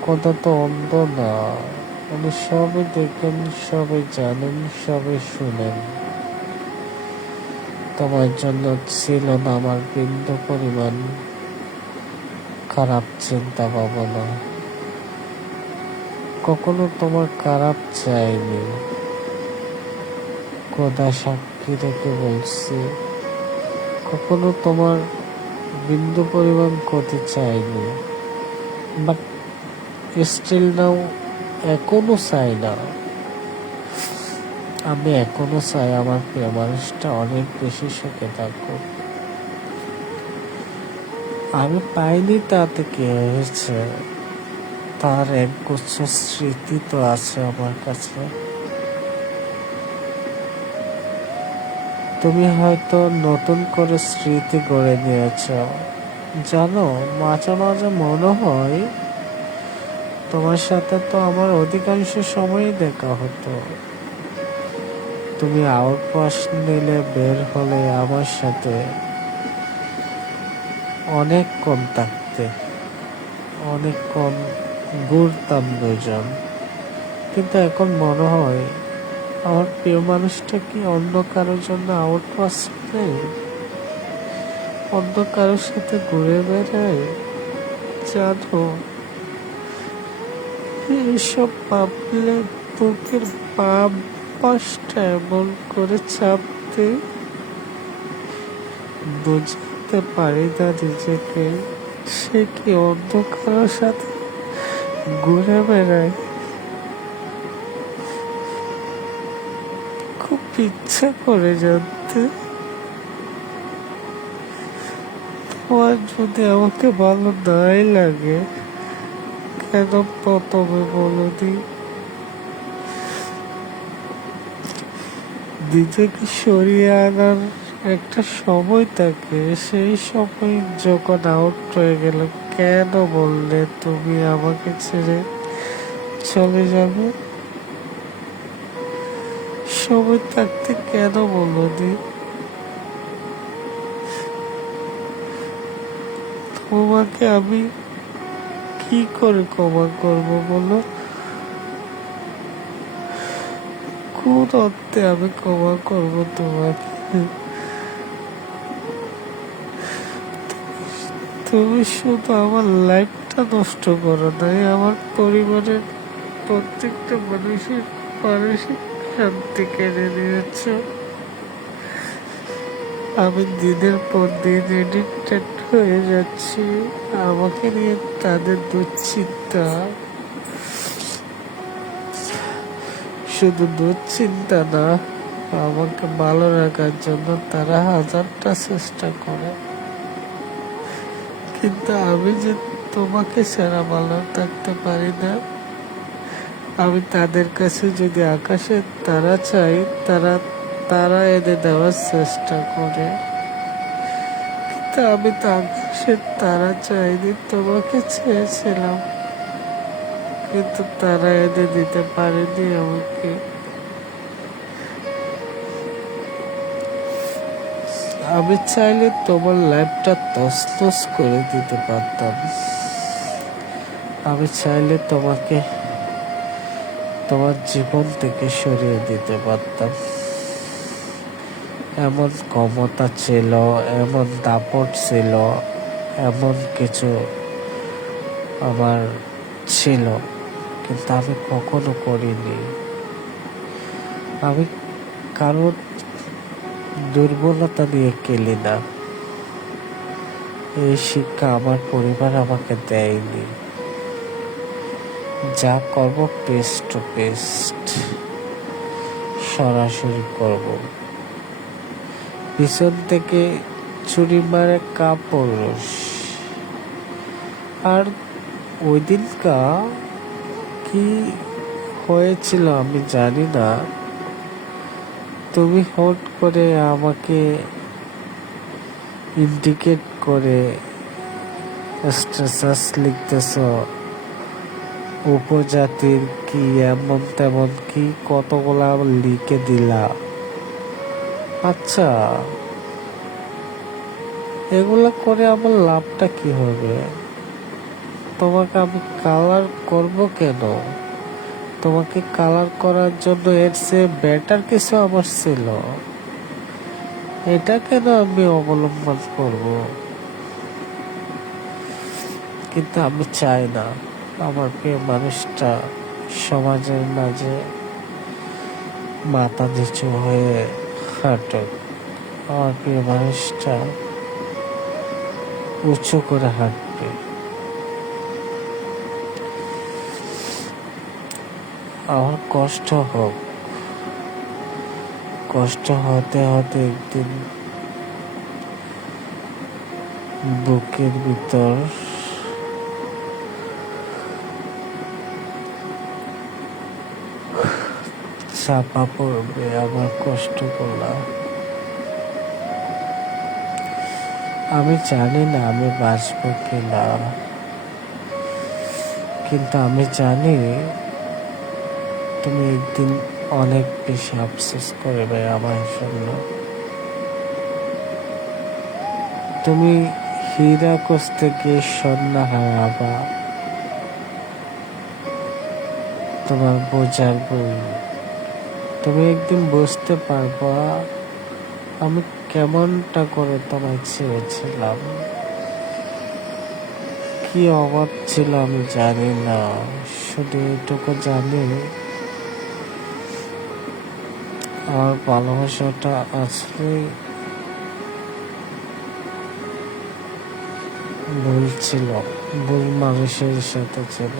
খোদা তো অন্ধ না, উনি সবই দেখেন, সবই জানেন, সবই শুনেন। তোমার জন্য ছিল না আমার বিন্দু পরিমাণ খারাপ চিন্তা ভাবনা। কখনো তোমার খারাপ চাইনি, খোদা সাক্ষী রেখে বলছি, কখনো তোমার বিন্দু পরিমাণ ক্ষতি চাইনি। বাট স্টিল নাও এখনো চাই না। আমি এখনো চাই আমার প্রিয় মানুষটা অনেক বেশি সুখে থাকুক। আমি পাইনি তাতে কি হয়েছে, তার একগুচ্ছ স্মৃতি তো আছে আমার কাছে। তুমি হয়তো নতুন করে স্মৃতি গড়ে নিয়েছ। জানো, মাঝে মাঝে মনে হয় তোমার সাথে তো আমার অধিকাংশ সময়ই দেখা হতো। তুমি আউটপাস নিলে বের হলে আমার সাথে অনেকক্ষণ থাকতে, অনেকক্ষণ ঘুরতাম দুজন। কিন্তু এখন মনে হয় আমার প্রিয় মানুষটা কি অন্য কারোর জন্য আউটপাস নেই, অন্য কারোর সাথে ঘুরে বেড়ায়। জানো, এইসব ভাবলে বুকের বাম পাশটা এমন করে চাপতে, বুঝতে পারি না নিজেকে সে কি অন্য কারোর সাথে ঘুরে বেড়ায়। খুব ইচ্ছা করে জানতে, তোমার যদি আমাকে ভালো নাই লাগে কেন প্রথমে বলনি? নিজেকে সরিয়ে আনার একটা সময় থাকে, সেই সময় যখন আউট হয়ে গেল কেন বললে তুমি আমাকে ছেড়ে চলে যাবে? সময় থাকতে কেন বলনি? তোমাকে আমি কি করে ক্ষমা করবো বলো? কোন অর্থে আমি ক্ষমা করবো তোমাকে? তুমি শুধু আমার লাইফটা নষ্ট করো নাই, আমার পরিবারের প্রত্যেকটা মানুষের মানসিক শান্তি কেড়ে নিয়েছ। আমি দিনের পর দিন এডিক্টেড হয়ে যাচ্ছি। আমাকে নিয়ে তাদের দুশ্চিন্তা, শুধু দুশ্চিন্তা না, আমাকে ভালো রাখার জন্য তারা হাজারটা চেষ্টা করে, কিন্তু আমি যে তোমাকে ছাড়া ভালো থাকতে পারি না। আমি তাদের কাছে যদি আকাশের তারা চাই, তারা তারা এনে দেওয়ার চেষ্টা করে, কিন্তু আমি তো আকাশের তারা চাইনি, তোমাকে চেয়েছিলাম, কিন্তু তারা এনে দিতে পারেনি আমাকে। আমি চাইলে তোমার লাইফটা তছনছ করে দিতে পারতাম। আমি চাইলে তোমাকে তোমার জীবন থেকে সরিয়ে দিতে পারতাম। এমন ক্ষমতা ছিল, এমন দাপট ছিল, এমন কিছু আমার ছিল, কিন্তু আমি কখনো করিনি। আমি কারোর দুর্বলতা নিয়ে খেলি না। এই শিক্ষা আমার পরিবার আমাকে দেয়নি। যা করব পেস্ট টু পেস্ট, সরাসরি করব। পিছন থেকে ছুরি মারে কাপুরুষ। আর ওই দিনকা কি হয়েছিল আমি জানি না, তুমি হট করে আমাকে ইন্ডিকেট করে স্ট্যাটাস লিখতেছ, উপজাতির কি এমন তেমন কি কতগুলা লিখে দিলা। আচ্ছা, এগুলা করে আমার লাভটা কি হবে? তোমাকে আমি কালার করব কেন? তোমাকে কালার করার জন্য এর চেয়ে বেটার কিছু আমার ছিল, এটা কেন আমি অবলম্বন করব? কিন্তু আমি চাই না আমার প্রিয় মানুষটা সমাজের মাঝে মাথা নিচু হয়ে হাঁটুক। আমার প্রিয় মানুষটা উঁচু করে হাঁটবে। আমার কষ্ট হোক, কষ্ট হতে হতে একদিন বুকের ভিতর চাপা পড়বে আমার কষ্ট করলাম। আমি জানি না আমি বাঁচবো কিনা, কিন্তু আমি জানি তুমি একদিন অনেক বেশি আফসোস করবে আমার জন্য। তুমি হীরা খুঁজতে গিয়ে স্বর্ণ হারাবা, তোমার বোঝার বই। তুমি একদিন বুঝতে পারবা আমি কেমনটা করে তোমায় চেয়েছিলাম, কি অভাব ছিল আমি জানি না। শুধু এটুকু জানি আমার ভালোবাসাটা আসলে ভুল ছিল, ভুল মানুষের সাথে ছিল।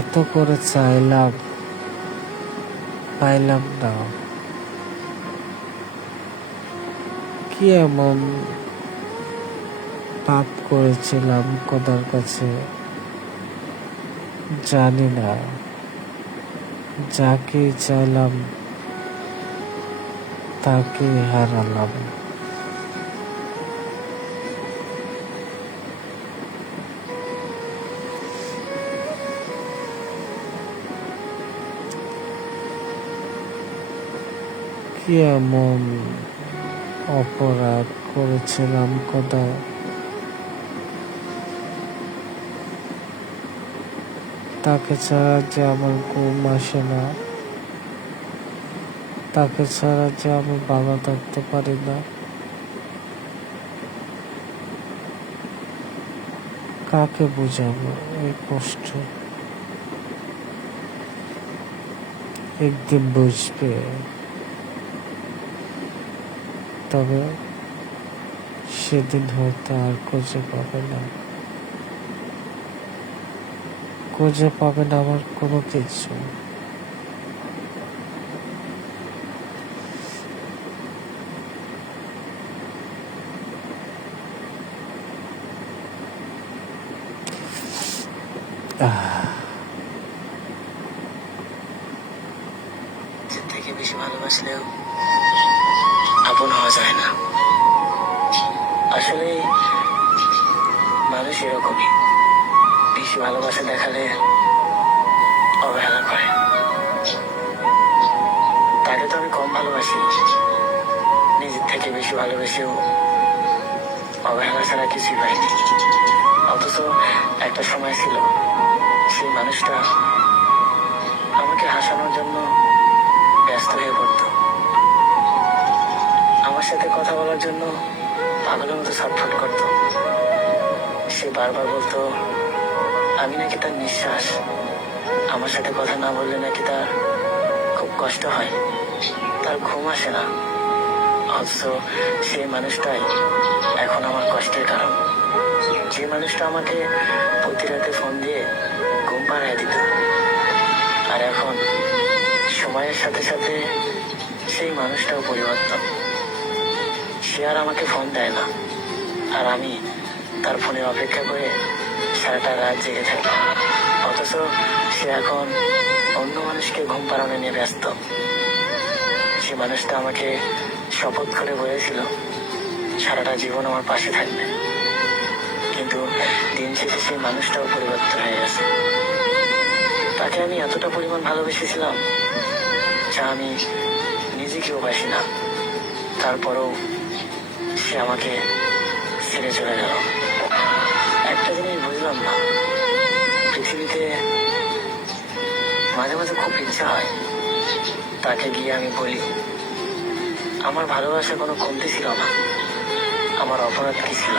এত করে চাইলাম, পাইলাম না। কি এমন পাপ করেছিলাম খোদার কাছে জানি না। যাকে চাইলাম তাকে হারালাম। কি এমন অপরাধ করেছিলাম খোদা, তাকে ছাড়া যে আমার ঘুম আসে না, তাকে ছাড়া যে আমি ভালো থাকতে পারি না। কাকে বুঝাবো এই কষ্ট? একদিন বুঝবে, তবে সেদিন হয়তো আর খুঁজে পাবে না, খুঁজে পাবে না আমার কোনো কিছু। থেকে বেশি ভালোবাসলেও আপন হওয়া যায় না। আসলে মানুষ এরকমই, বেশি ভালোবাসা দেখালে অবহেলা করে। তাকে তো আমি কম ভালোবাসি, নিজের থেকে বেশি ভালোবেসেও অবহেলা ছাড়া কিছুই পাইনি। অথচ একটা সময় ছিল সেই মানুষটা আমাকে হাসানোর জন্য ব্যস্ত হয়ে পড়ত, আমার সাথে কথা বলার জন্য পাগলের মতো ছটফট করত। সে বারবার বলতো আমি নাকি তার নিঃশ্বাস, আমার সাথে কথা না বললে নাকি তার খুব কষ্ট হয়, তার ঘুম আসে না। অথচ সেই মানুষটাই এখন আমার কষ্টের কারণ। যে মানুষটা আমাকে প্রতি রাতে ফোন দিয়ে ঘুম পাড়ায় দিত, আর এখন সময়ের সাথে সাথে সেই মানুষটাও পরিবর্তন। সে আর আমাকে ফোন দেয় না, আর আমি তার ফোনের অপেক্ষা করে সারাটা রাত জেগে থাকি। অথচ সে এখন অন্য মানুষকে ঘুম পাড়ানো নিয়ে ব্যস্ত। সে মানুষটা আমাকে শপথ করে বলেছিল সারাটা জীবন আমার পাশে থাকবে, কিন্তু দিন শেষে সেই মানুষটাও পরিবর্তন হয়ে গেছে। তাকে আমি এতটা পরিমাণ ভালোবেসেছিলাম যা আমি নিজেকেও বাসি না, তারপরেও সে আমাকে ছেড়ে চলে গেল। একটা জিনিস বুঝলাম না, পৃথিবীতে মাঝে মাঝে খুব ইচ্ছা হয় তাকে গিয়ে আমি বলি আমার ভালোবাসা কোনো কমতি ছিল না, আমার অপরাধ কি ছিল,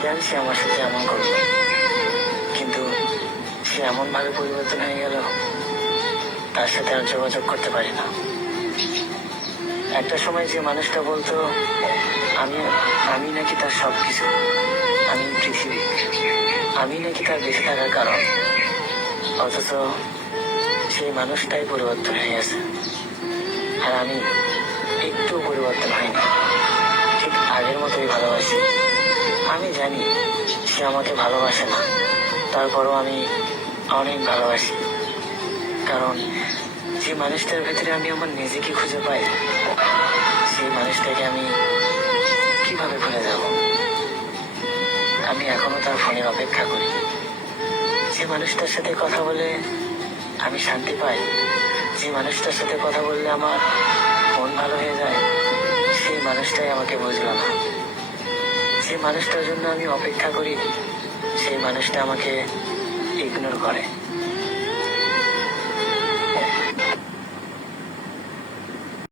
কেন সে আমার সাথে এমন করল। কিন্তু সে এমন ভাবে পরিবর্তন হয়ে গেল, তার সাথে আর যোগাযোগ করতে পারি না। একটা সময় যে মানুষটা বলতো আমি আমি নাকি তার সবকিছু, আমি পৃথিবী, আমি নাকি তার বেঁচে থাকার কারণ, অথচ সেই মানুষটাই পরিবর্তন হয়ে গেছে, আর আমি একটু পরিবর্তন হয়নি, ঠিক আগের মতোই ভালোবাসি। আমি জানি সে আমাকে ভালোবাসে না, তারপরও আমি অনেক ভালোবাসি, কারণ যে মানুষটার ভেতরে আমি আমার নিজেকে খুঁজে পাই, সেই মানুষটাকে আমি কিভাবে ভুলে যাব। আমি এখনো তার ফোনের অপেক্ষা করি। যে মানুষটার সাথে কথা বলে আমি শান্তি পাই, যে মানুষটার সাথে কথা বললে আমার মন ভালো হয়ে যায়, সেই মানুষটাই আমাকে বুঝলো না। যে মানুষটার জন্য আমি অপেক্ষা করি, সেই মানুষটা আমাকে ইগনোর করে।